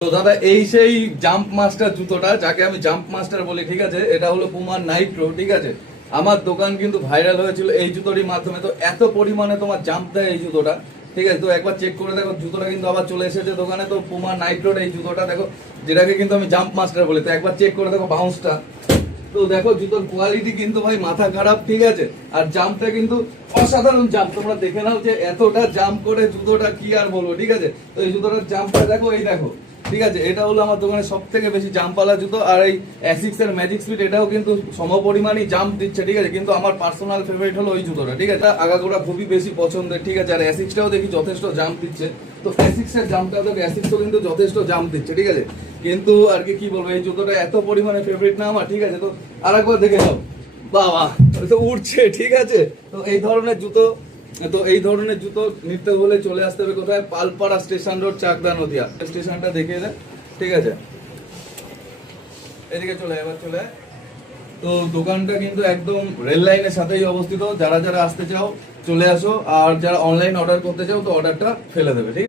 তো দাদা এই সেই জাম্প মাস্টার জুতোটা, যাকে আমি জাম্প মাস্টার বলি, ঠিক আছে। এটা হলো পুমার নাইট্রো, ঠিক আছে। আমার দোকান কিন্তু ভাইরাল হয়েছিল এই জুতোটির মাধ্যমে। তো এত পরিমাণে তোমার জাম্প দেয় এই জুতোটা, ঠিক আছে। তো একবার চেক করে দেখো, জুতোটা কিন্তু আবার চলে এসেছে দোকানে। তো পুমার নাইট্রোর এই জুতোটা দেখো, যেটাকে কিন্তু আমি জাম্প মাস্টার বলি। তো একবার চেক করে দেখো বাউন্সটা। তো দেখো জুতোর কোয়ালিটি কিন্তু ভাই মাথা খারাপ, ঠিক আছে। আর জাম্পটা কিন্তু অসাধারণ জাম্প, তোমরা দেখে নাও যে এতটা জাম্প করে জুতোটা কি আর বলবো, ঠিক আছে। তো এই জুতোটার জাম্পটা দেখো, এই দেখো, ঠিক আছে। এটা হলো আমার দোকানে সব থেকে বেশি জাম্পওয়ালা জুতো। আর এই অ্যাসিক্স এর ম্যাজিক স্পিড, এটাও কিন্তু সমপরিমাণই জাম্প দিচ্ছে, ঠিক আছে। কিন্তু আমার পার্সোনাল ফেভারিট হলো ওই জুতোটা, ঠিক আছে। আগাগোড়া খুবই বেশি পছন্দের, ঠিক আছে। আর অ্যাসিক্সটাও দেখি যথেষ্ট জাম্প দিচ্ছে। তো অ্যাসিক্স এর জাম্পটা দেখো, অ্যাসিক্সও কিন্তু যথেষ্ট জাম্প দিচ্ছে, ঠিক আছে। কিন্তু আর কি বলবো, এই জুতোটা এত পরিমাণে ফেভারিট না আমার, ঠিক আছে। তো আরেকবার দেখে নাও, বাবা তো উঠছে, ঠিক আছে। তো এই ধরনের জুতো, তো এই ধরনের জুতো নিতে হলে চলে আসতে হবে কোথায়? Palpara station road, Chakdah Nadia. স্টেশনটা দেখিয়ে দেয়, ঠিক আছে। এদিকে চলে এবার চলে। তো দোকানটা কিন্তু একদম রেল লাইনের সাথেই অবস্থিত। যারা যারা আসতে চাও চলে আসো, আর যারা অনলাইন অর্ডার করতে চাও তো অর্ডারটা ফেলে দেবে, ঠিক আছে।